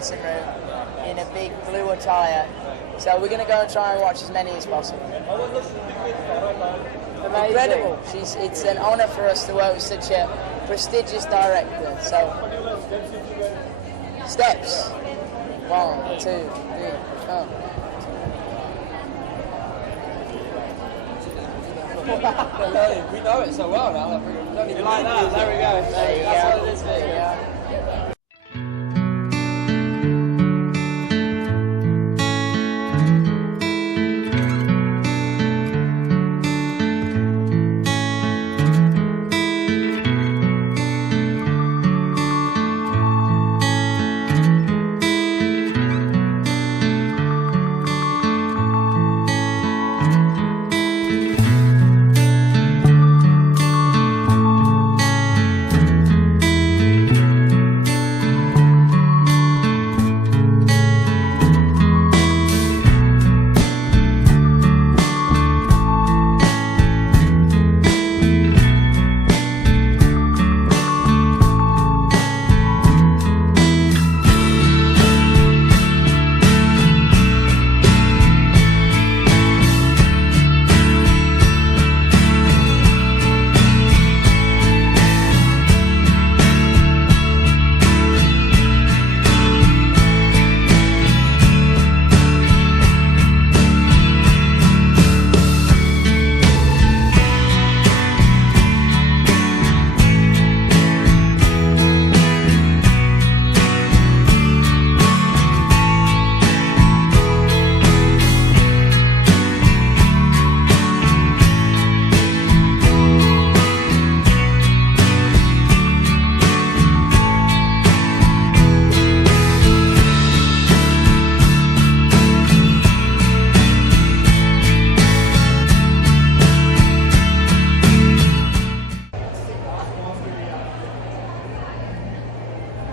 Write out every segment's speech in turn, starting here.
dressing room in a big blue attire. So we're going to go and try and watch as many as possible. Amazing. Incredible. It's an honour for us to work with such a prestigious director. So, steps. 1, 2, 3, 4. We know it so well now. You like that? There we go. There you That's go. what it is, mate. Yeah.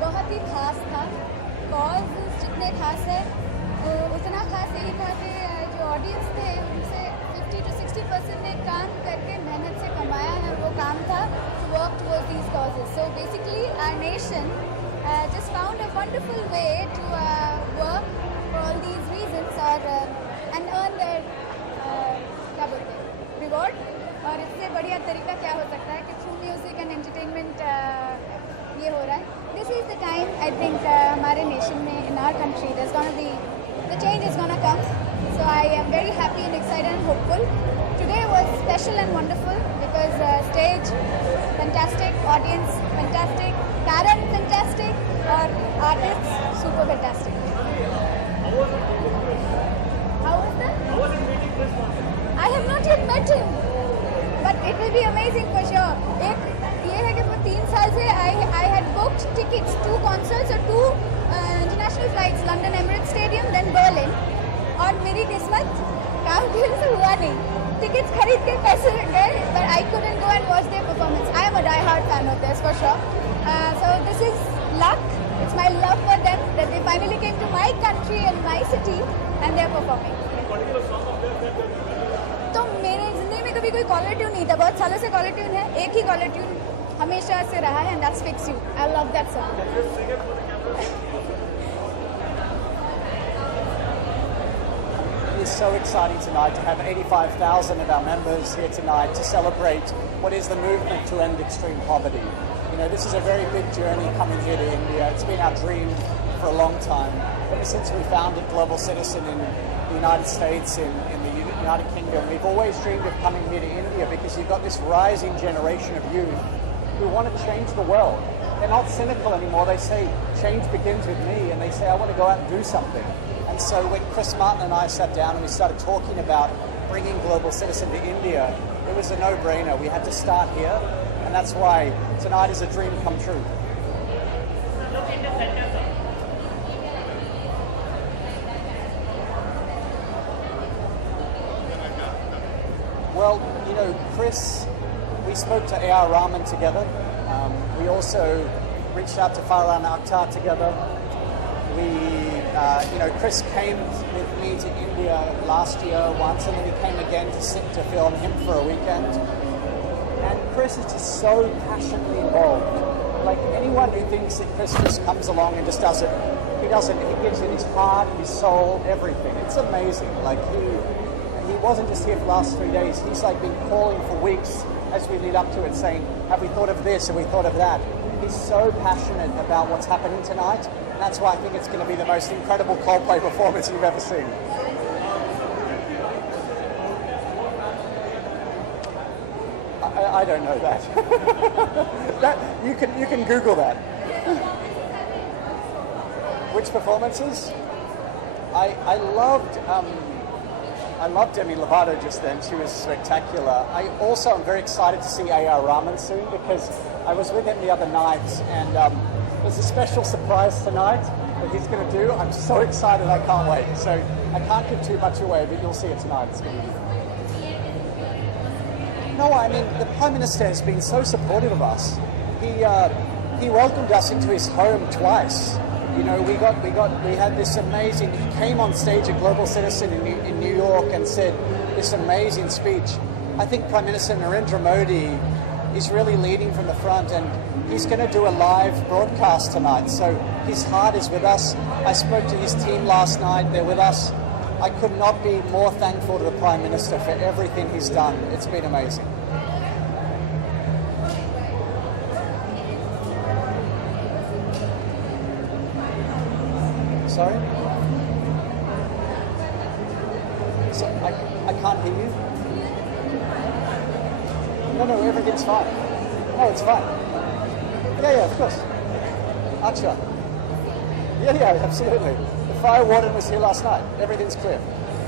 बहुत ही खास था। Cause जितने खास है उतना खास यही था कि जो ऑडियंस थे उनसे 50 to 60% ने काम करके मेहनत से कमाया है, वो काम था to work towards these causes. So basically our nation just found a wonderful way to work for all these reasons and earn their क्या बोलते हैं reward. और इससे बढ़िया तरीका क्या हो सकता है कि थ्रू म्यूजिक एंड एंटरटेनमेंट ये हो रहा है. This is the time I think हमारे nation में in our country there's gonna be the change is gonna come. So I am very happy and excited and hopeful. Today was special and wonderful because stage fantastic, audience fantastic, Karan fantastic, or artists super fantastic. How was that? I have not yet met him, but it will be amazing for sure. एक ये है कि वो 3 साल से I had booked tickets, 2 concerts और 2 international flights, London Emirates Stadium, then Berlin. और मेरी किस्मत काम फिर से हुआ नहीं. Tickets खरीद के पैसे गए, but I couldn't go and watch their performance. I am a die-hard fan of theirs for sure. So this is luck. It's my love for them that they finally came to my country and my city and they are performing. तो मेरे जिंदगी में कभी कोई caller tune नहीं था. बहुत सालों से कॉलर ट्यून है. एक ही कॉलर ट्यून हमेशा से रहा है and that's Fix You. I love that song. It's so exciting tonight to have 85,000 of our members here tonight to celebrate what is the movement to end extreme poverty. You know, this is a very big journey coming here to India. It's been our dream for a long time. Ever since we founded Global Citizen in the United States, in the United Kingdom, we've always dreamed of coming here to India because you've got this rising generation of youth who want to change the world. They're not cynical anymore. They say, change begins with me, and they say, I want to go out and do something. And so when Chris Martin and I sat down and we started talking about bringing Global Citizen to India, it was a no-brainer. We had to start here, and that's why tonight is a dream come true. Well, you know, Chris, we spoke to A.R. Rahman together. We also reached out to Farhan Akhtar together. Chris came with me to India last year once, and then he came again to film him for a weekend. And Chris is just so passionately involved. Like anyone who thinks that Chris just comes along and just does it, he doesn't. He gives it his heart, his soul, everything. It's amazing. Like he wasn't just here for the last 3 days. He's like been calling for weeks as we lead up to it, saying, have we thought of this? Have we thought of that? He's so passionate about what's happening tonight. And that's why I think it's going to be the most incredible Coldplay performance you've ever seen. I don't know that. You can Google that. Which performances? I loved Demi Lovato just then. She was spectacular. I also am very excited to see A.R. Rahman soon because I was with him the other night and there's a special surprise tonight that he's going to do. I'm so excited, I can't wait. So I can't give too much away, but you'll see it tonight. It's going to be No, I mean, the Prime Minister has been so supportive of us. He welcomed us into his home twice. You know, we had this amazing, he came on stage at Global Citizen in New York and said this amazing speech. I think Prime Minister Narendra Modi is really leading from the front and he's going to do a live broadcast tonight. So his heart is with us. I spoke to his team last night, they're with us. I could not be more thankful to the Prime Minister for everything he's done. It's been amazing. Sorry? So, I can't hear you. No, everything's fine. No, it's fine. Yeah, of course. Acha. Yeah, absolutely. The fire warden was here last night. Everything's clear.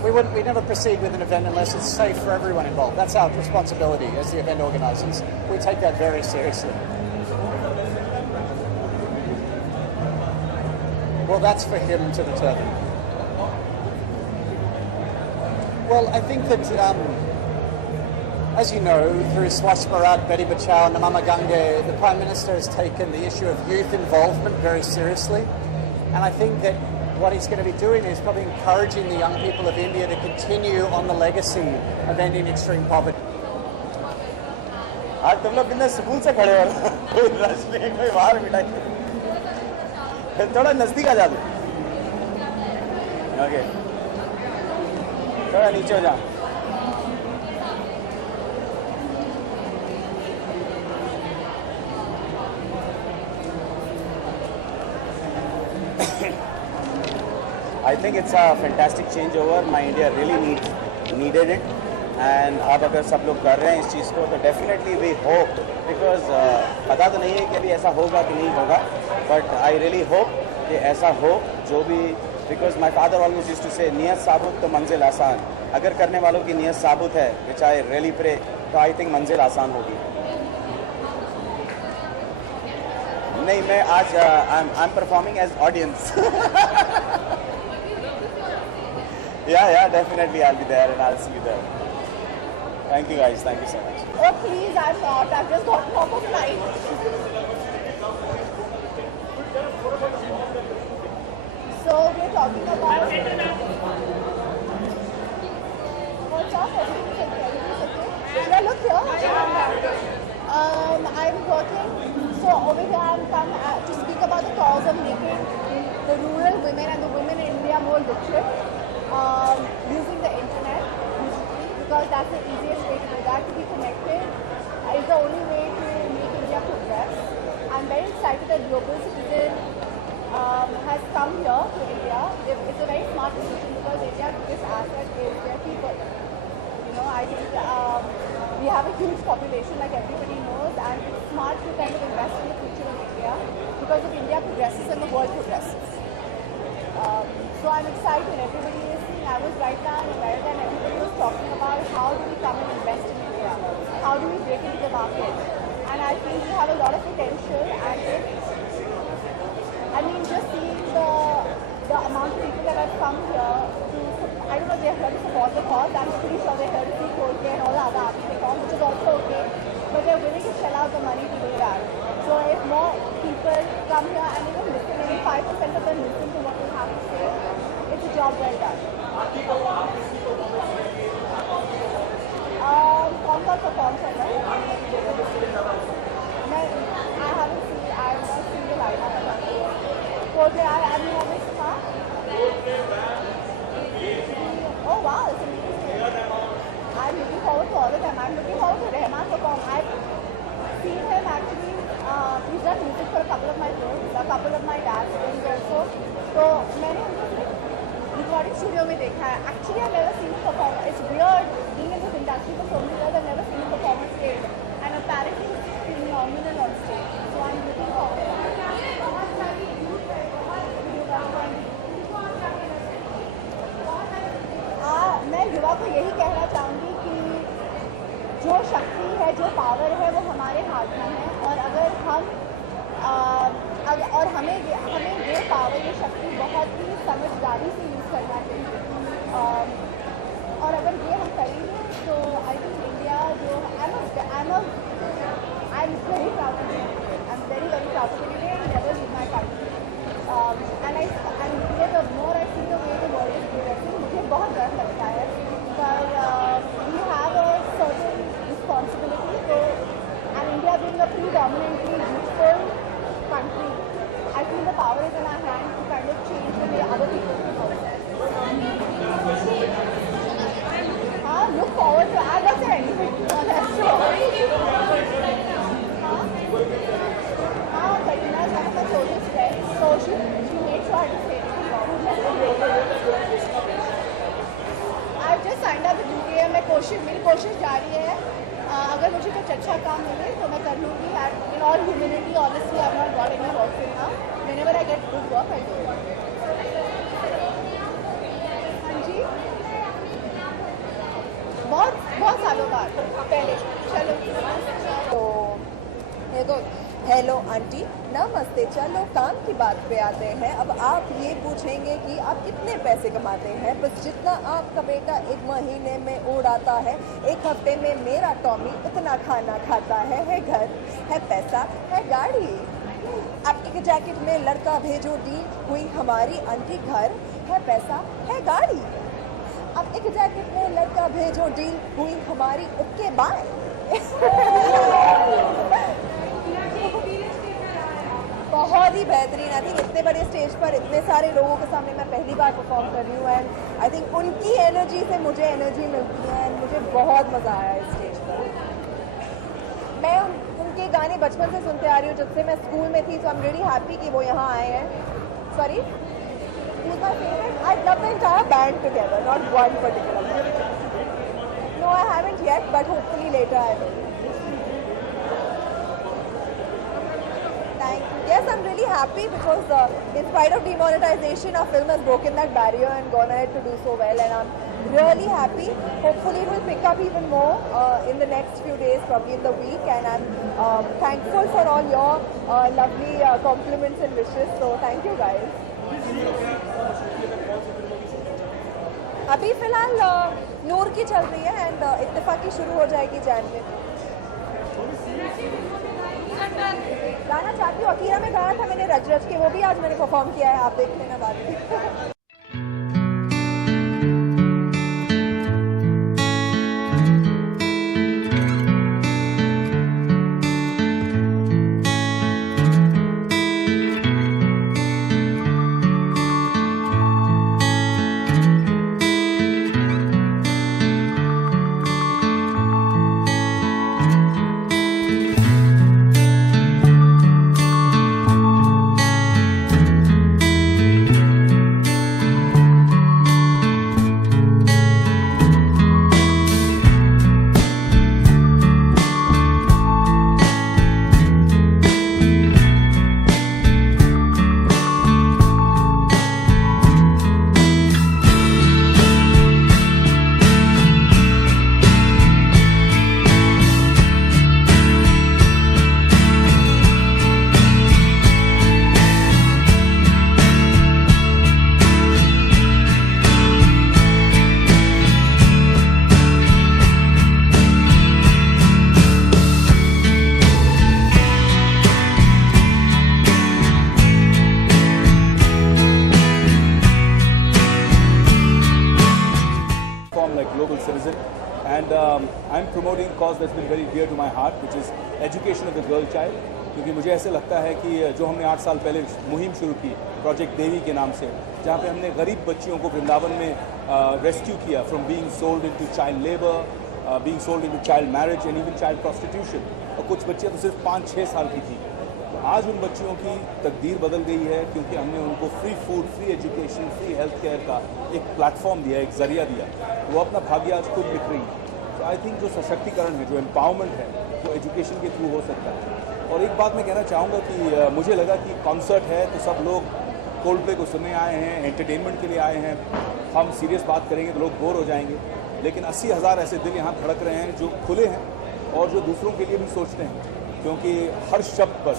We never proceed with an event unless it's safe for everyone involved. That's our responsibility as the event organisers. We take that very seriously. Well, that's for him to determine. Well, I think that, as you know, through Swachh Bharat, Beti Bachao, Namama Gange, the Prime Minister has taken the issue of youth involvement very seriously. And I think that what he's going to be doing is probably encouraging the young people of India to continue on the legacy of ending extreme poverty. आज तुम लोग कितने सुकून से खड़े हो कोई rush नहीं कोई बाहर मिठाई थोड़ा नजदीक आ जा दो ओके थोड़ा नीचे हो जा I think it's a fantastic changeover. My India really needed it. And आप अगर सब लोग कर रहे हैं इस चीज़ को तो डेफिनेटली वी होप बिकॉज पता तो नहीं है कि अभी ऐसा होगा कि नहीं होगा बट आई रियली होप कि ऐसा हो जो भी because my father always used to say नियत साबुत तो मंजिल आसान अगर करने वालों की नियत साबुत है विच आई रियली प्रे तो आई थिंक मंजिल आसान होगी नहीं मैं आज I am performing as audience yeah definitely I'll be there and I'll see you there. Thank you guys. Thank you so much. Oh please, I'm not. I've just gotten off a flight. So we're talking about what's up? Everything's okay. Should I look here? I'm working. So over here I'm come to speak about the cause of making the rural women and the women in India more literate. Using the internet because that's the easiest way to do that. To be connected is the only way to make India progress. I'm very excited that Global Citizen has come here to India. It's a very smart decision because India's biggest asset is their people. You know, I think we have a huge population like everybody knows and it's smart to kind of invest in the future of India because if India progresses then the world progresses. So I'm excited. Everybody is seeing. I was right now in America and everybody was talking about how do we come and invest in India? How do we break into the market? And I think we have a lot of potential. And just seeing the amount of people that have come here to, I don't know, they're here to support the cause. I'm pretty sure they're here to see Coldplay and all the other artists they come, which is also okay. But they're willing to shell out the money to do that. So if more people come here and even listen, maybe 5% of them listen to what we have to say, it's a job well done. कौन सा perform कर रहा है actually he's done music for a couple of my films, a couple of my dad's films also. तो मैंने recording studio में देखा है. Actually I've never seen him perform. It's weird being in this industry for so many years. I've never seen him perform on stage, and apparently he's phenomenal on stage. So I'm looking forward. मैं युवा को यही कहना चाहूँगी कि जो शक्ति है, जो पावर है, वो हमारे हाथ में है, और अगर हम और हमें ये पावर, ये शक्ति बहुत ही समझदारी से यूज़ करना चाहिए, और अगर ये हम करेंगे तो आई थिंक इंडिया जो I am very proud of India, I am very proud of India and never leave my country, and the more I see the way the world is progressing, मुझे बहुत डर लगता है, पर we have a certain responsibility. तो and India being a predominantly youthful country, I feel the power is in our hands to kind of change the way other people think about it. Look forward to. I don't say anything. That's true. Katrina is one of my closest friends, so she made sure I didn't say anything wrong. I've just signed up with UTA. मेरी कोशिश जारी है. अगर मुझे कुछ अच्छा काम मिले तो मैं कर लूँगी. In all humility, honestly, I've not got any work till now. Whenever I get good work, I do it. हाँ जी, बहुत सालों बाद पहले. चलो तो देखो, हेलो आंटी, नमस्ते. चलो काम की बात पे आते हैं. अब आप ये पूछेंगे कि आप कितने पैसे कमाते हैं. बस जितना आपका बेटा एक महीने में उड़ाता है, एक हफ्ते में मेरा टॉमी उतना खाना खाता है घर, है पैसा, है गाड़ी. अब एक जैकेट में लड़का भेजो डील हुई हमारी आंटी घर, है पैसा, है गाड़ी. अब एक जैकेट में लड़का भेजो डील हुई हमारी ओके बाय. बहुत ही बेहतरीन. आई थिंक इतने बड़े स्टेज पर इतने सारे लोगों के सामने मैं पहली बार परफॉर्म कर रही हूँ, एंड आई थिंक उनकी एनर्जी से मुझे एनर्जी मिलती है, एंड मुझे बहुत मज़ा आया इस स्टेज पर. मैं उनके गाने बचपन से सुनते आ रही हूँ, जब से मैं स्कूल में थी. So I am really happy कि वो यहाँ आए हैं. Sorry, my favourite. I love the entire band together, not one particular. No, I haven't yet, but hopefully later I will. Yes, I'm really happy because in spite of demonetization, our film has broken that barrier and gone ahead to do so well, and I'm really happy. Hopefully it will pick up even more in the next few days, probably in the week, and I'm thankful for all your lovely compliments and wishes, so thank you guys. अभी फिलहाल नूर की चल रही है, and इत्तेफाकी शुरू हो जाएगी जैन में. गाना चाहती हूँ. अकीरा में गाया था मैंने रज रज के, वो भी आज मैंने परफॉर्म किया है, आप देख लेना बाद में. And I'm promoting a cause that's been very dear to my heart, which is education of the girl child. क्योंकि मुझे ऐसे लगता है कि जो हमने 8 साल पहले मुहिम शुरू की प्रोजेक्ट देवी के नाम से, जहाँ पे हमने गरीब बच्चियों को वृंदावन में रेस्क्यू किया from being sold into child labour, being sold into child marriage and even child prostitution. और कुछ बच्चियाँ तो सिर्फ 5-6 साल की थी। तो आज उन बच्चियों की तकदीर बदल गई है क्योंकि हमने उनको free food, free education, free health care का एक प्लेटफॉर्म दिया, एक ज़रिया दिया। वो अपना भाग्य आज खुद लिख रही है। तो आई थिंक जो सशक्तिकरण है, जो एम्पावरमेंट है, वो एजुकेशन के थ्रू हो सकता है। और एक बात मैं कहना चाहूँगा कि मुझे लगा कि कॉन्सर्ट है तो सब लोग कोल्ड प्ले को सुनने आए हैं, एंटरटेनमेंट के लिए आए हैं। हम सीरियस बात करेंगे तो लोग बोर हो जाएंगे, लेकिन 80,000 ऐसे दिल यहाँ धड़क रहे हैं जो खुले हैं और जो दूसरों के लिए भी सोचते हैं, क्योंकि हर शब्द पर,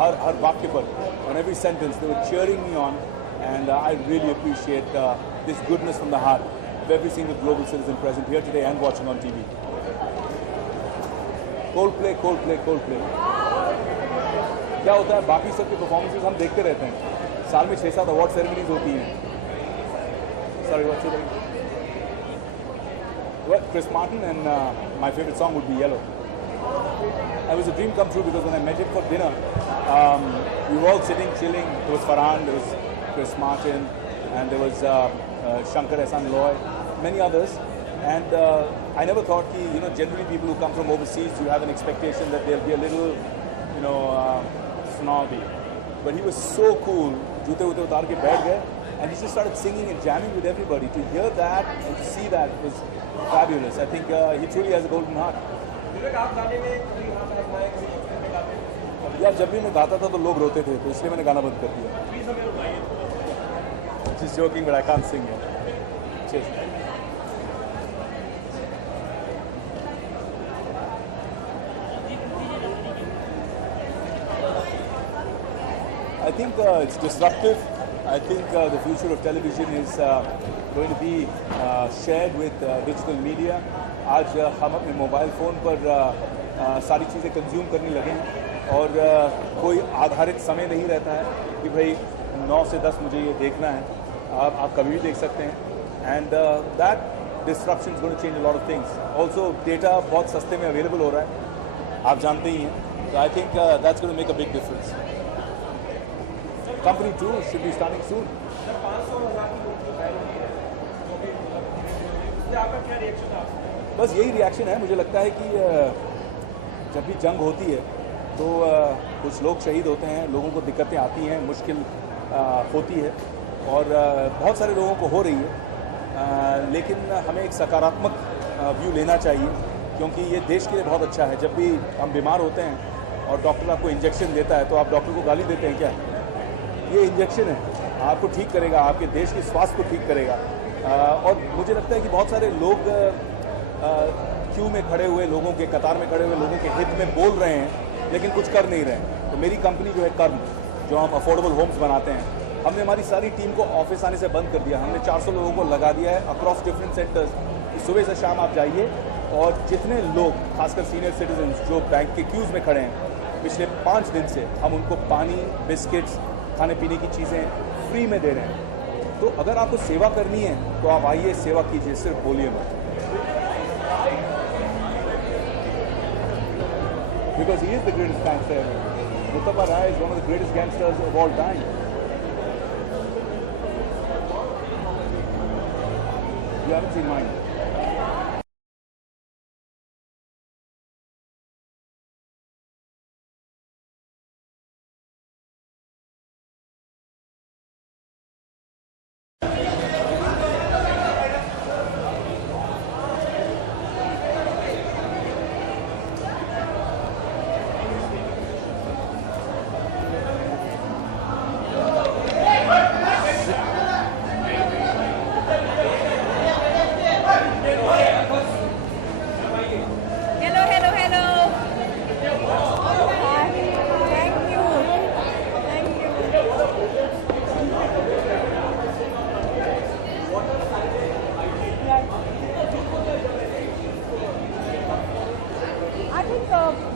हर वाक्य पर, on every sentence they were cheering me on, and I really appreciate this goodness from the heart of every single global citizen present here today and watching on TV. Coldplay, Coldplay, Coldplay. क्या होता है, बाकी सबके performances हम देखते रहते हैं, साल में 6-7 अवार्ड सेरेमनीज होती हैं। Sorry, what's your name? Well, Chris Martin, and my favorite song would be Yellow. It was a dream come true because when I met him for dinner, we were all sitting, chilling. There was Farhan, there was Chris Martin, and there was Shankar Ehsaan Loy, many others. And I never thought that, generally people who come from overseas, you have an expectation that they'll be a little, snobby. But he was so cool. Joote woote utar ke baith gaye, and he just started singing and jamming with everybody. To hear that and to see that was fabulous. I think he truly has a golden heart. यार जब भी मैं गाता था तो लोग रोते थे, तो इसलिए मैंने गाना बंद कर दिया। Just joking, but I can't sing yet. Cheers. I think it's disruptive. I think the future of television is going to be shared with digital media. आज हम अपने मोबाइल फ़ोन पर सारी चीज़ें कंज्यूम करने लगे हैं और कोई आधारित समय नहीं रहता है कि भाई 9 से 10 मुझे ये देखना है, आप कभी भी देख सकते हैं। And that disruption is going to change a lot of things. Also data बहुत सस्ते में अवेलेबल हो रहा है, आप जानते ही हैं। तो I think that's going to make a big difference. Company 2 should be starting soon. बस यही रिएक्शन है। मुझे लगता है कि जब भी जंग होती है तो कुछ लोग शहीद होते हैं, लोगों को दिक्कतें आती हैं, मुश्किल होती है और बहुत सारे लोगों को हो रही है, लेकिन हमें एक सकारात्मक व्यू लेना चाहिए क्योंकि ये देश के लिए बहुत अच्छा है। जब भी हम बीमार होते हैं और डॉक्टर आपको इंजेक्शन देता है तो आप डॉक्टर को गाली देते हैं क्या? ये इंजेक्शन है, आपको ठीक करेगा, आपके देश के स्वास्थ्य को ठीक करेगा। और मुझे लगता है कि बहुत सारे लोग क्यू में खड़े हुए लोगों के, कतार में खड़े हुए लोगों के हित में बोल रहे हैं लेकिन कुछ कर नहीं रहे हैं। तो मेरी कंपनी जो है कर्म, जो हम अफोर्डेबल होम्स बनाते हैं, हमने हमारी सारी टीम को ऑफिस आने से बंद कर दिया। हमने 400 लोगों को लगा दिया है अक्रॉस डिफरेंट सेक्टर्स। सुबह से शाम आप जाइए और जितने लोग, खासकर सीनियर सिटीजन्स जो बैंक के क्यूज़ में खड़े हैं, पिछले 5 दिन से हम उनको पानी, बिस्किट्स, खाने पीने की चीज़ें फ्री में दे रहे हैं। तो अगर आपको सेवा करनी है तो आप आइए, सेवा कीजिए, सिर्फ बोलिए मत। Because he is the greatest gangster ever. Mustafa Rai is one of the greatest gangsters of all time. You haven't seen mine.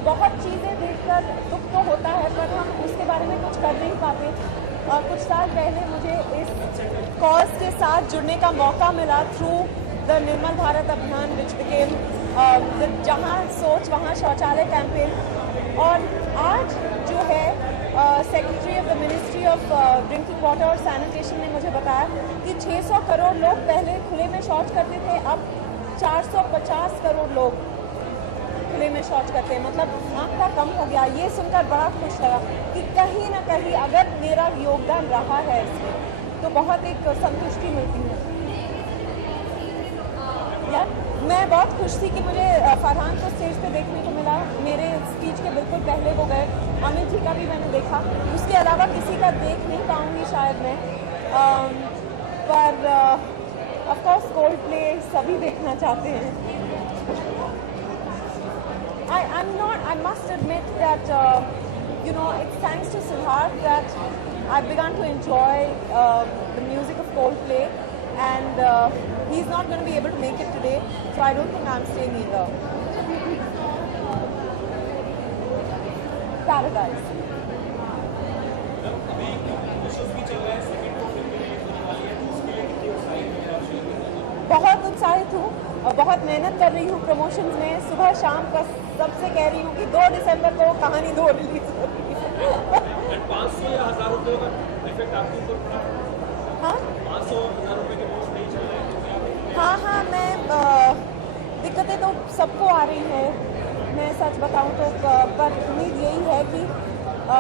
बहुत चीज़ें देखकर दुख तो होता है पर हम उसके बारे में कुछ कर नहीं पाते। कुछ साल पहले मुझे इस कॉज के साथ जुड़ने का मौका मिला थ्रू द निर्मल भारत अभियान विच बिकेम जहाँ सोच वहाँ शौचालय कैंपेन। और आज जो है secretary of the ministry of drinking water और सैनिटेशन ने मुझे बताया कि 600 करोड़ लोग पहले खुले में शौच करते थे, अब 450 करोड़ लोग वे में शौच करते हैं, मतलब आंकड़ा कम हो गया। ये सुनकर बड़ा खुश लगा कि कहीं ना कहीं अगर मेरा योगदान रहा है इसमें तो बहुत एक संतुष्टि मिलती है। यार मैं बहुत खुश थी कि मुझे फरहान को स्टेज पे देखने को मिला। मेरे स्पीच के बिल्कुल पहले वो गए। अमित जी का भी मैंने देखा, उसके अलावा किसी का देख नहीं पाऊँगी शायद मैं, पर ऑफ कोर्स कोल्ड प्ले सभी देखना चाहते हैं। I must admit that you know, it's thanks to Siddharth that I've begun to enjoy the music of Coldplay, and he's not going to be able to make it today, so I don't think I'm staying either. Paradise. बहुत उत्साहित हूँ और बहुत मेहनत कर रही हूँ promotions में। सुबह शाम का सबसे कह रही हूँ कि 2 दिसंबर को कहानी 2 रिलीज हो रही है। 500 या 1000 रुपये का इफेक्ट आपके ऊपर पड़ा? हाँ 500 और 1000 रुपये के नोट नहीं चल रहे? हाँ मैं दिक्कतें तो सबको आ रही है, मैं सच बताऊँ तो, पर उम्मीद यही है कि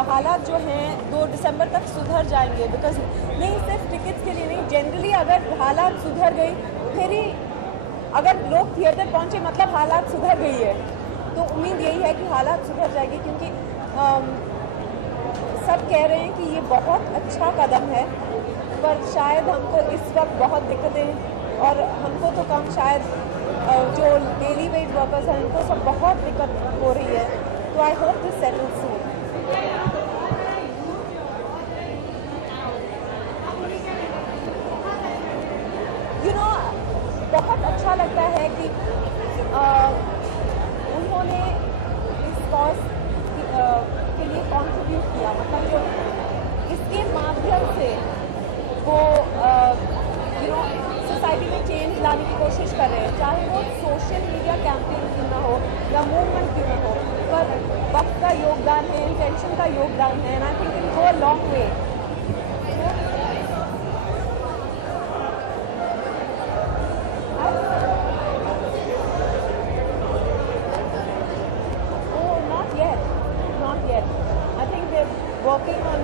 हालात जो हैं 2 दिसंबर तक सुधर जाएंगे। बिकॉज नहीं सिर्फ टिकट्स के लिए नहीं, जनरली अगर हालात सुधर गई फिर ही अगर लोग थिएटर पहुँचे मतलब हालात सुधर गई है, तो उम्मीद यही है कि हालात सुधर जाएगी। क्योंकि सब कह रहे हैं कि ये बहुत अच्छा कदम है, पर शायद हमको इस वक्त बहुत दिक्कतें, और हमको तो कम शायद जो डेली वेज वर्कर्स हैं उनको सब बहुत दिक्कत हो रही है। तो I hope this settles soon. You know बहुत अच्छा लगता है कि उन्होंने इस कॉज के लिए कंट्रीब्यूट किया, मतलब जो इसके माध्यम से वो यू नो सोसाइटी में चेंज लाने की कोशिश कर रहे हैं, चाहे वो सोशल मीडिया कैंपेन क्यों ना हो या मूवमेंट क्यों ना हो, पर वक्त का योगदान है, इंटेंशन का योगदान है, and I think it go a long way. Working on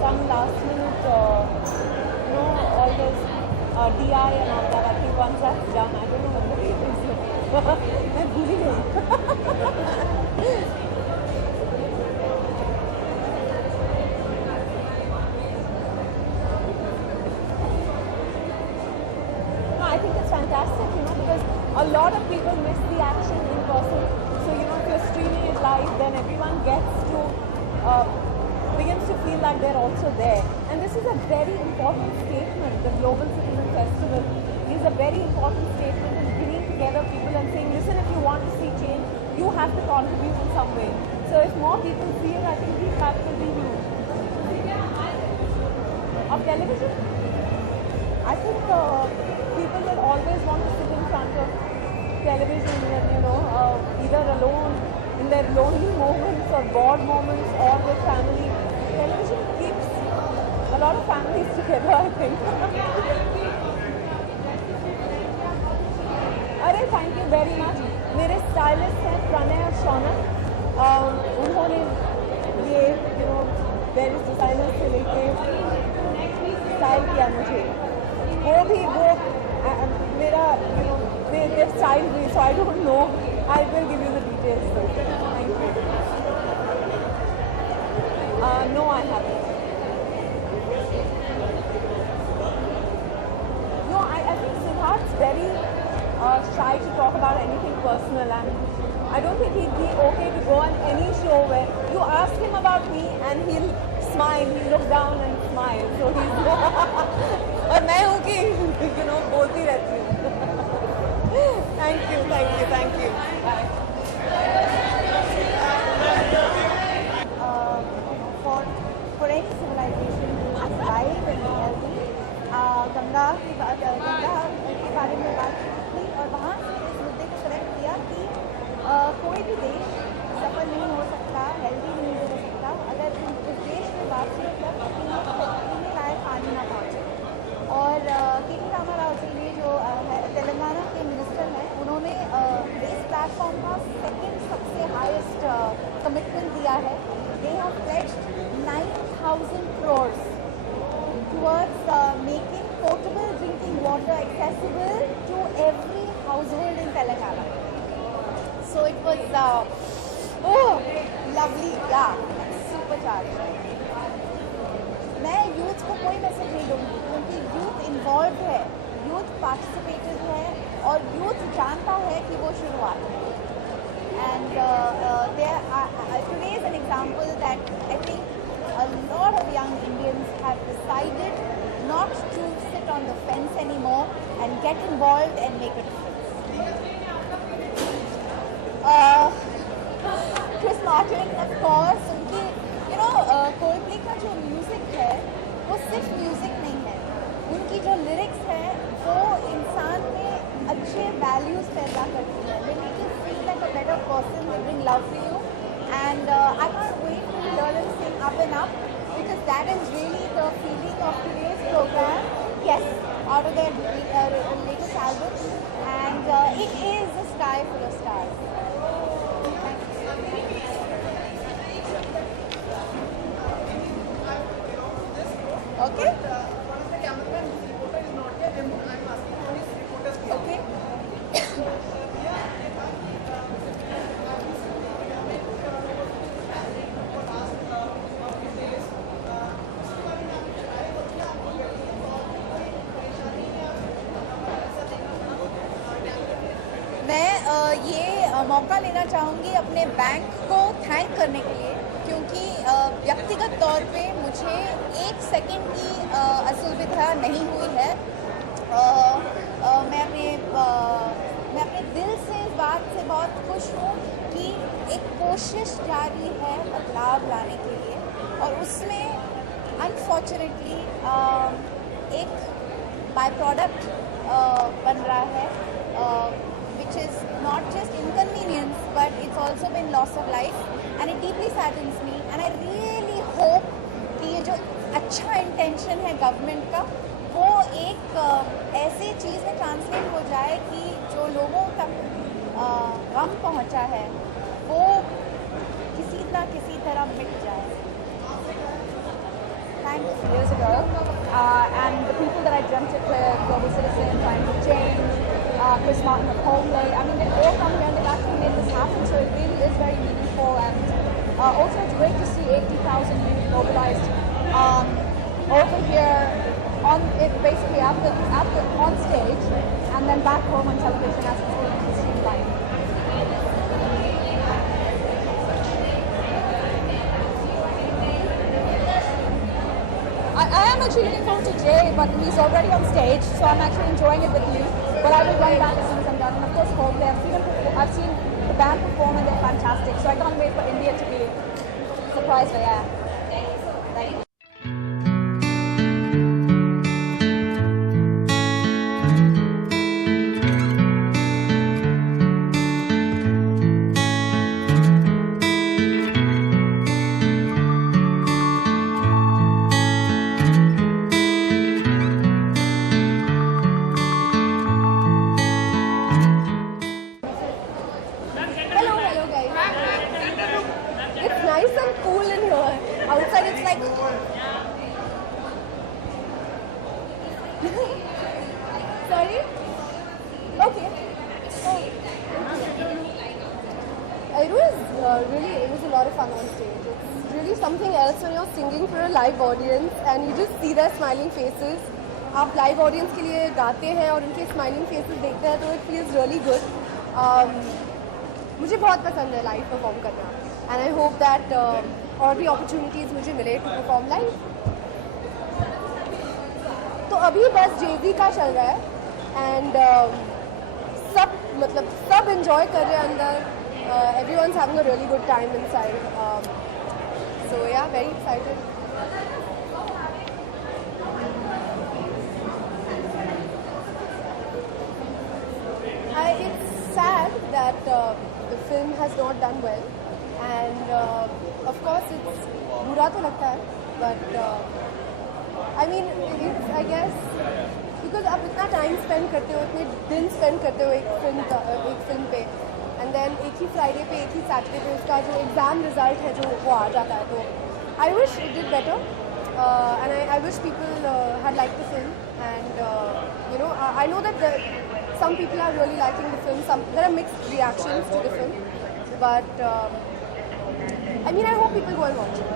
some last minute, you know, all those DI and all that. I think once that's done, I don't know when the date is. मैं भूल ही गई। No, I think it's fantastic, you know, because a lot of people miss the action in person. So, you know, if you're streaming it live, then everyone gets to begins to feel like they're also there. And this is a very important statement. The Global Citizen Festival is a very important statement in bringing together people and saying, listen, if you want to see change, you have to contribute in some way. So if more people feel, I think the impact will be huge. Of television, I think people will always want to sit in front of television and, you know, either alone in their lonely moments or bored moments or with family. Television keeps a lot of families together, I think. अरे thank you very much. मेरे stylist हैं प्रणय और शौनक, उन्होंने ये you know various designer से लेके style किया मुझे। वो मेरा यू नो दे स्टाइल भी, so I don't know, I will give you the details. Thank you. No, I haven't. No, I think Siddharth's very shy to talk about anything personal, and I don't think he'd be okay to go on any show where you ask him about me and he'll smile, he'll look down and smile. So he's और मैं हूँ कि you know बोलती रहती हूँ। Thank you, thank you, thank you. Bye. For any civilization is alive and healthy. Ganga के बारे में बात की और वहाँ से इस मुद्दे को करेक्ट किया कि कोई भी देश सफल नहीं हो सकता, हेल्दी नहीं हो सकता अगर उस देश में वापसी तक पीने लायक पानी ना पहुँचे। और के रामाराव जी ने जो तेलंगाना के मिनिस्टर हैं, उन्होंने इस प्लेटफॉर्म का किया है. They have pledged 9,000 crores towards making potable drinking water accessible to every household in Telangana. So it was lovely, yeah, supercharged. मैं यूथ को कोई मैसेज नहीं दूंगी क्योंकि यूथ इन्वॉल्व है, यूथ पार्टिसिपेटेड है और यूथ जानता है कि वो शुरुआत है. And today is an example that I think a lot of young Indians have decided not to sit on the fence anymore and get involved and make a difference. Chris Martin, of course, उनकी Coldplay का जो music है वो सिर्फ music नहीं है, उनकी जो लिरिक्स है वो इंसान में अच्छे वैल्यूज पैदा करती है. They make you feel like a better person, they bring love to you, and I can't wait to hear them sing Up and Up because that is really the feeling of today's program. Yes, out of their latest album, and it is the sky full of stars. Okay. Okay. मैं ये मौका लेना चाहूँगी अपने bank को thank करने के लिए क्योंकि व्यक्तिगत तौर पे मुझे 1 सेकंड की असुविधा नहीं हुई है. मैं अपने दिल से इस बात से बहुत खुश हूँ कि एक कोशिश जारी है बदलाव लाने के लिए और उसमें अनफॉर्चुनेटली एक बाय प्रोडक्ट बन रहा है which is not just inconvenience but it's also been loss of life and it deeply saddens me and I really hope कि ये जो अच्छा इंटेंशन है गवर्नमेंट का वो एक ऐसी चीज़ में ट्रांसलेट हो जाए कि जो लोगों तक गम पहुंचा है वो किसी ना किसी तरह मिट जाए. Thank you. Years ago, and the people that I dreamt it with, Global Citizen, Time to Change, Chris Martin of Coldplay, I mean, they've all come here and they've actually made this happen, so it really is very meaningful, and also it's great to see 80,000 youth mobilized over here, basically on stage, and then back home on television as it's streamed live. I am actually looking forward to Jay, but he's already on stage, so I'm actually enjoying it with you. But I will run back as soon as I'm done. And of course, Coldplay. I've seen the band perform and they're fantastic. So I can't wait for India to be surprised by that. Thank you. Sorry? Okay. It was a lot of fun on stage. It's really something else when you're singing for a live audience and you just see their smiling faces. आप live audience के लिए गाते हैं और उनके smiling faces देखते हैं तो it feels really good. मुझे बहुत पसंद है live perform करना and I hope that और भी opportunities मुझे मिले to perform live. तो अभी बस Jay-Z का चल रहा है and सब enjoy कर रहे हैं अंदर. Everyone's having a really good time inside. So yeah, very excited. It's sad that the film has not done well, and of course it's बुरा तो लगता है, but I mean it's I guess because आप इतना time spend करते हो, इतने दिन spend करते हो एक film पे, and एंड देन एक ही फ्राइडे पे एक ही सैटरडे पे उसका जो एग्ज़ाम रिजल्ट है जो वो आ जाता है. तो I wish it did better and I wish people had like the film and you know I know that some people are really liking the film. There are mixed reactions to the film, but I mean, I hope people go and watch it.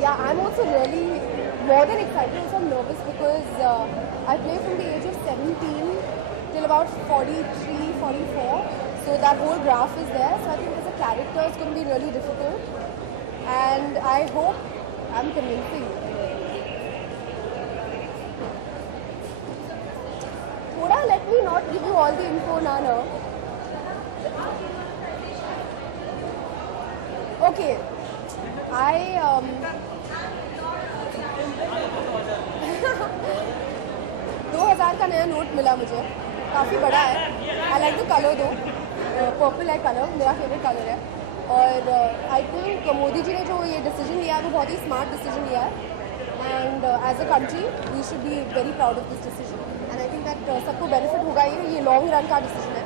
Yeah, I'm also really more than excited. Also, I'm nervous because I play from the age of 17 till about 43, 44. So that whole graph is there. So I think as a character, it's going to be really difficult. And I hope I'm convincing you. Let me not give you all the info now. Okay, I 2000 का नया note मिला मुझे, काफ़ी बड़ा है. I like the colour दो, purple है colour, मेरा फेवरेट कलर है. और आई थिंक मोदी जी ने जो ये डिसीजन लिया है वो बहुत ही स्मार्ट डिसीजन लिया है. And as a country we should be very proud of this decision. And I think that सबको बेनिफिट होगा. ये लॉन्ग रन का डिसीजन है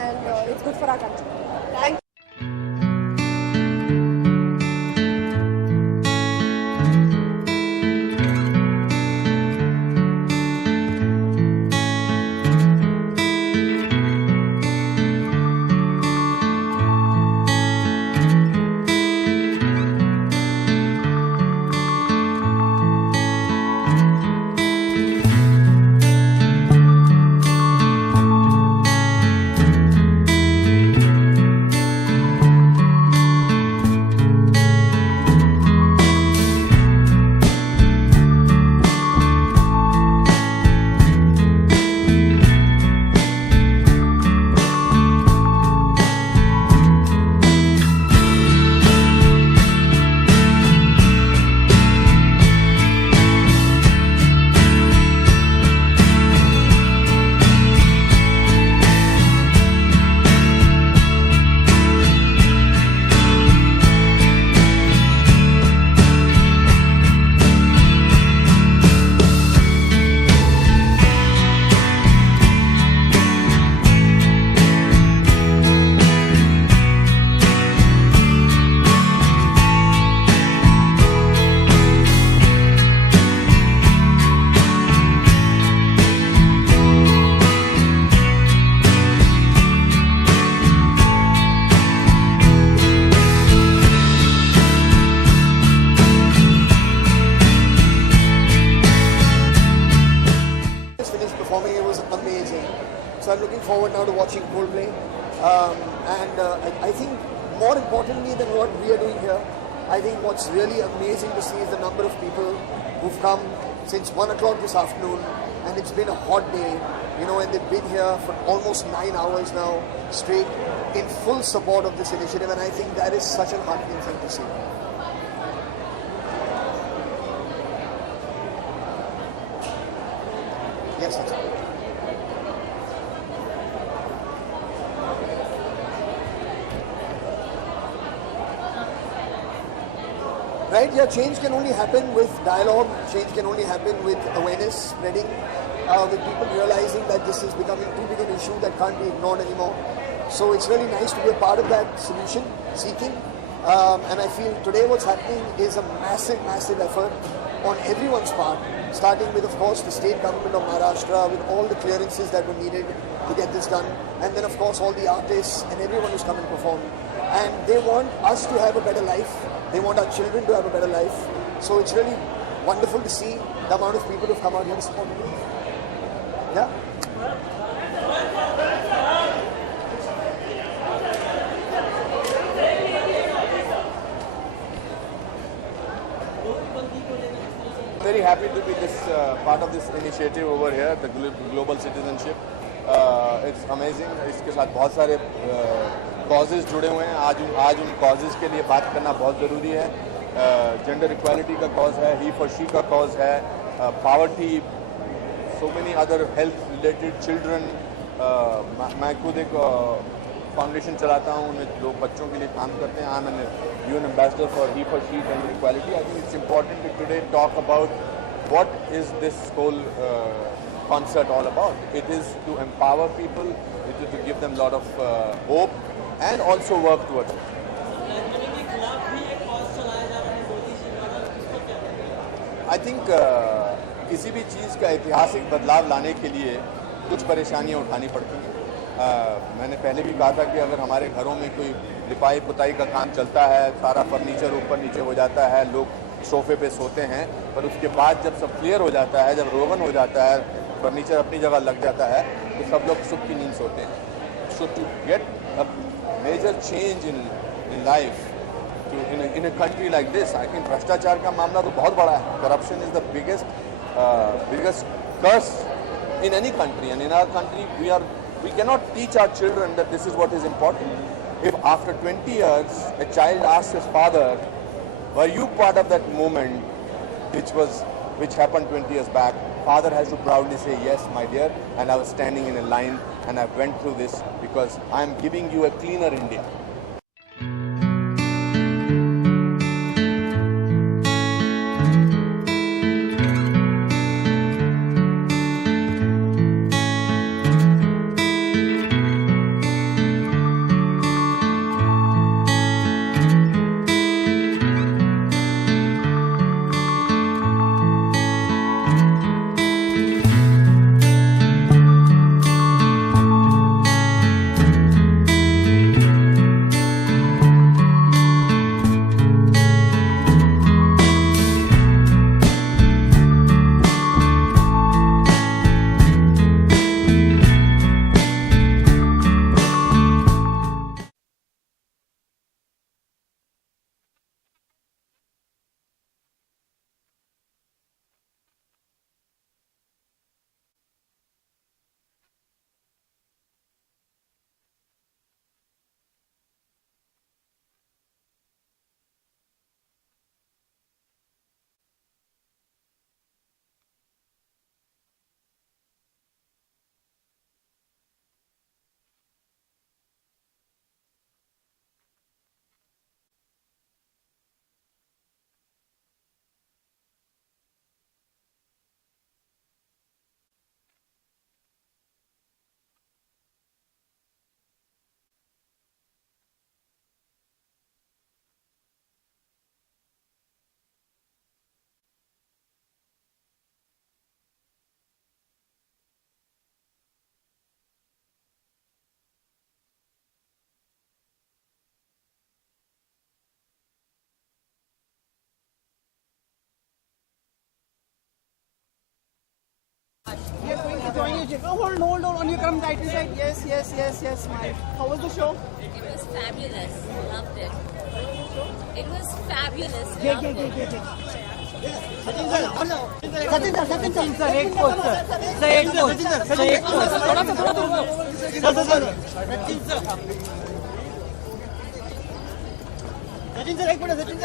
and it's good for our country. Thank So I'm looking forward now to watching Coldplay. I think more importantly than what we are doing here, I think what's really amazing to see is the number of people who've come since 1 o'clock this afternoon, and it's been a hot day, you know, and they've been here for almost 9 hours now straight in full support of this initiative, and I think that is such a heartening thing to see. Yes, that's right. Right, yeah, change can only happen with dialogue, change can only happen with awareness spreading, with people realizing that this is becoming too big an issue that can't be ignored anymore. So it's really nice to be a part of that solution seeking, and I feel today what's happening is a massive, massive effort on everyone's part, starting with, of course, the state government of Maharashtra with all the clearances that were needed to get this done, and then, of course, all the artists and everyone who's come and performed. And they want us to have a better life. They want our children to have a better life. So it's really wonderful to see the amount of people who've come out here to support me. Yeah? Very happy to be this part of this initiative over here, the global citizenship. It's amazing. इसके साथ बहुत सारे causes जुड़े हुए हैं. आज उन causes के लिए बात करना बहुत ज़रूरी है. Gender equality का cause है, he for she का cause है, poverty, so many other health related children. मैं खुद एक फाउंडेशन चलाता हूँ, उनमें लोग बच्चों के लिए काम करते हैं. I'm an UN ambassador for he for she gender equality. I think it's important to today talk about what is this whole concert all about. It is to empower people, it is to give them a lot of hope and also work towards it. I think किसी भी चीज़ का ऐतिहासिक बदलाव लाने के लिए कुछ परेशानियां उठानी पड़ती हैं। मैंने पहले भी कहा था कि अगर हमारे घरों में कोई लिपाई पुताई का काम चलता है, सारा फर्नीचर ऊपर नीचे हो जाता है, लोग सोफे पे सोते हैं, पर उसके बाद जब सब क्लियर हो जाता है, जब रोगन हो जाता है, फर्नीचर अपनी जगह लग जाता है, तो सब लोग सुख की नींद सोते हैं। So to get a major change in life in a country like this, I think भ्रष्टाचार का मामला तो बहुत बड़ा है. Corruption is the biggest curse in any country, and in our country we cannot teach our children that this is what is important. If after 20 years a child asks his father, were you part of that moment which happened 20 years back, father has to proudly say, yes my dear, and I was standing in a line and I went through this because I am giving you a cleaner India. We are going to join you. Oh, hold on. You come right inside. Yes, smile. How was the show? It was fabulous. Loved it. It was fabulous. Sachin sir एक post sir एक post थोड़ा सा Sachin sir एक minute Sachin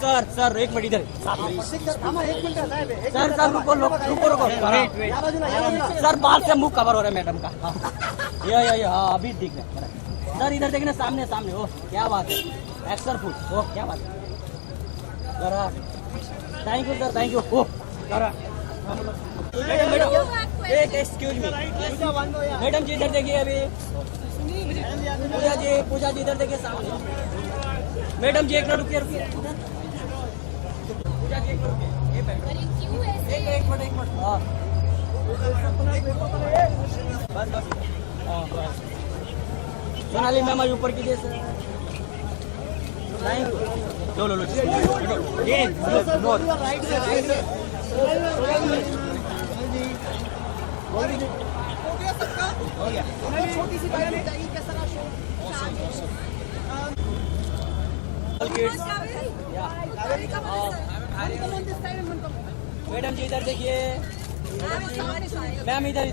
sir sir एक minute इधर sir रुको sir बाल से मुंह कवर हो रहा है मैडम का ये हाँ अभी दिख रहा है सर इधर देखना सामने ओ क्या बात है एक्सर फूड ओ क्या बात है जरा thank you sir thank you ओ जरा madam excuse me madam ji इधर देखिए अभी पूजा जी इधर देखिए सामने मैडम जी एक मिनट रुकिए पूजा जी एक मिनट हाँ बस सोनाली मैम आज ऊपर कीजिए सर लो हो गया छोटी सी बात बताइए कैसा रहा शो मैडम जी इधर देखिए मैम इधर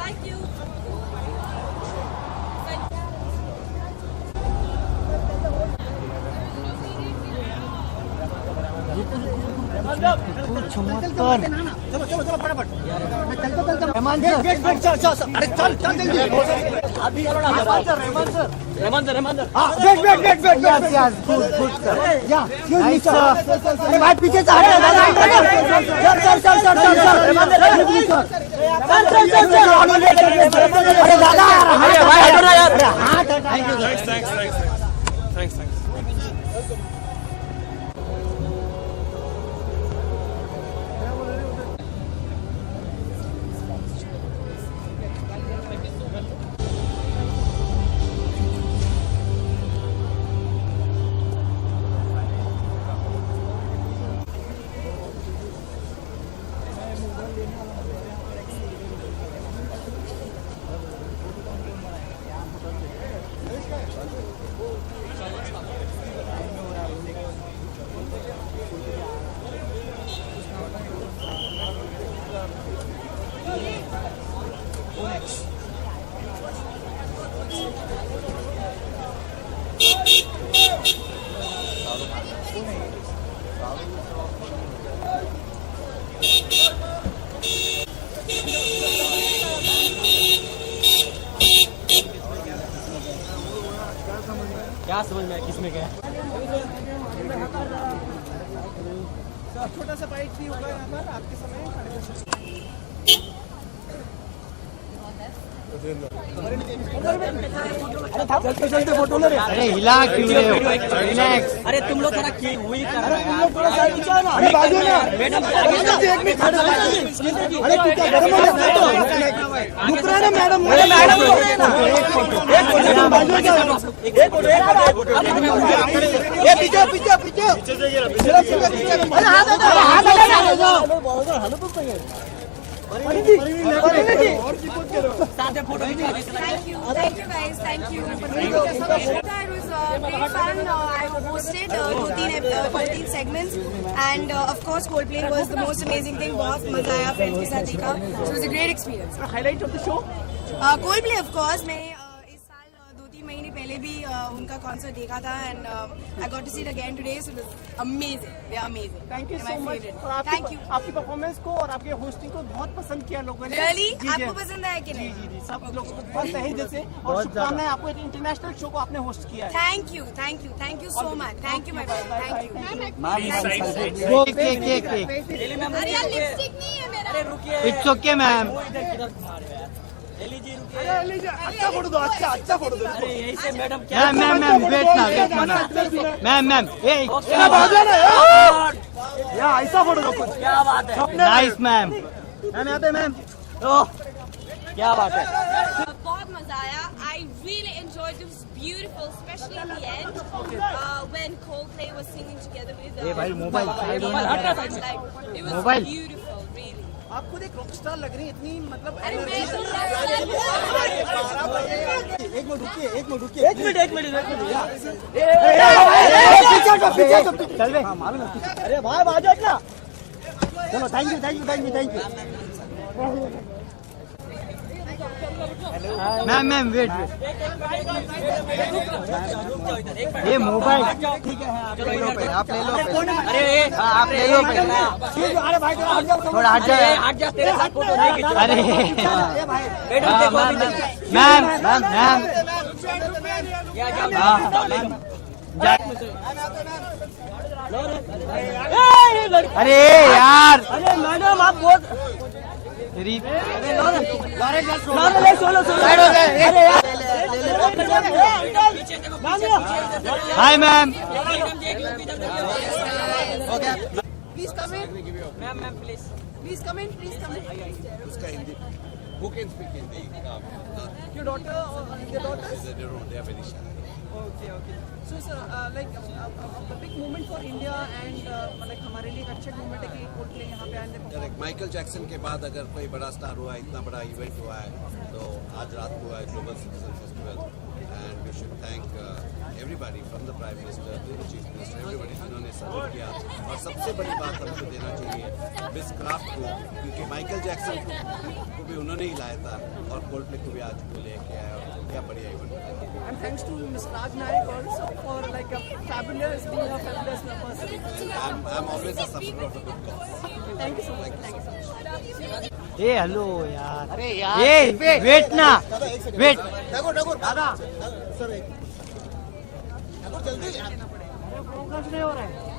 Thank you. क्या समझ में आया किसमें क्या छोटा सा बाइट भी होगा यहाँ पर आपके समय चलते फोटो ले। अरे हिला क्यों रहे हो? रिलैक्स। अरे तुम लोग थोड़ा क्यों वही कर रहे हो? थोड़ा साइड खींचो ना। अरे बाजू में मैडम एक मिनट खड़े हो। अरे तू क्या गरम हो गया? रुक रहा है ना मैडम? मैडम एक फोटो बाजू में जाओ। एक फोटो ये पीछे पीछे पीछे अरे हाथ हटा हाथ हटा Thank you guys, thank you. It was great fun. I hosted 13 segments, and of course Coldplay was the most amazing thing. बहुत मजा आया friends के साथ देखा. So it was a great experience. Highlight of the show? Coldplay of course. मैं इस साल 2-3 महीने पहले भी उनका concert देखा था, and I got to see it again today. So it was amazing. They are amazing. Thank you so much. Thank you. आपकी परफॉर्मेंस को और आपके होस्टिंग को बहुत पसंद किया लोगों ने. Really? आपको पसंद आया कि नहीं? जी सब लोगों को बहुत सही जैसे और शुभकामनाएं आपको एक इंटरनेशनल शो को आपने होस्ट किया है. Thank you so much. Thank you my friend. Thank you. अरे यार लिपस्टिक नहीं है मेरा. अरे रुकिए. It's okay ma'am. अच्छा फोटो दो. अच्छा फोटो दो. अरे यही से मैडम क्या मैम वेट ना मैम ऐसा फोटो दो कुछ. क्या बात है. Nice ma'am. यहाँ पे मैम. ओह क्या बात है. बहुत मजा आया. I really enjoyed it. It was beautiful, especially in the end when Coldplay was singing together with ये भाई mobile it was mobile. beautiful, really. आप खुद एक रॉक स्टार लग रही है इतनी मतलब. अरे मैं एक मिनट रुकिए. एक मिनट चल बे. अरे भाई बाजू ना. चलो थैंक यू. Ma'am wait. ये मोबाइल ठीक है. आप ले लो. अरे आप ले लो. अरे भाई थोड़ा हट जाओ. तेरे साथ फोटो नहीं खींचो. अरे मैम अरे यार. अरे मैडम आप बहुत hi ma'am. Please come in. Ma'am, please. Please come in. Who can speak Hindi? Your daughter or your daughters? They are very shy. Okay. So sir, like a big moment for India and like हमारे लिए एक अच्छा moment है कि Coldplay यहाँ पे आने. Correct. Michael Jackson के बाद अगर कोई बड़ा स्टार हुआ है, इतना बड़ा इवेंट हुआ है, तो आज रात को हुआ है global citizen festival. And we should thank everybody from the prime minister to the chief minister, everybody जिन्होंने सपोर्ट किया. और सबसे बड़ी बात हमको देना चाहिए बिस्क्राफ्ट को, क्योंकि माइकल जैक्सन को भी उन्होंने ही लाया था और कोल्डप्ले को भी आज को लेके आया. और क्या बढ़िया event. And thanks to Ms. Raj Naik also for like a fabulous India is being a fabulous person. I'm always a supporter of a good cause. Thank you so much. Thank you so much. A hello यार, अरे यार, ये wait ना, wait, दादा, sir, जल्दी, progress नहीं हो रहा है।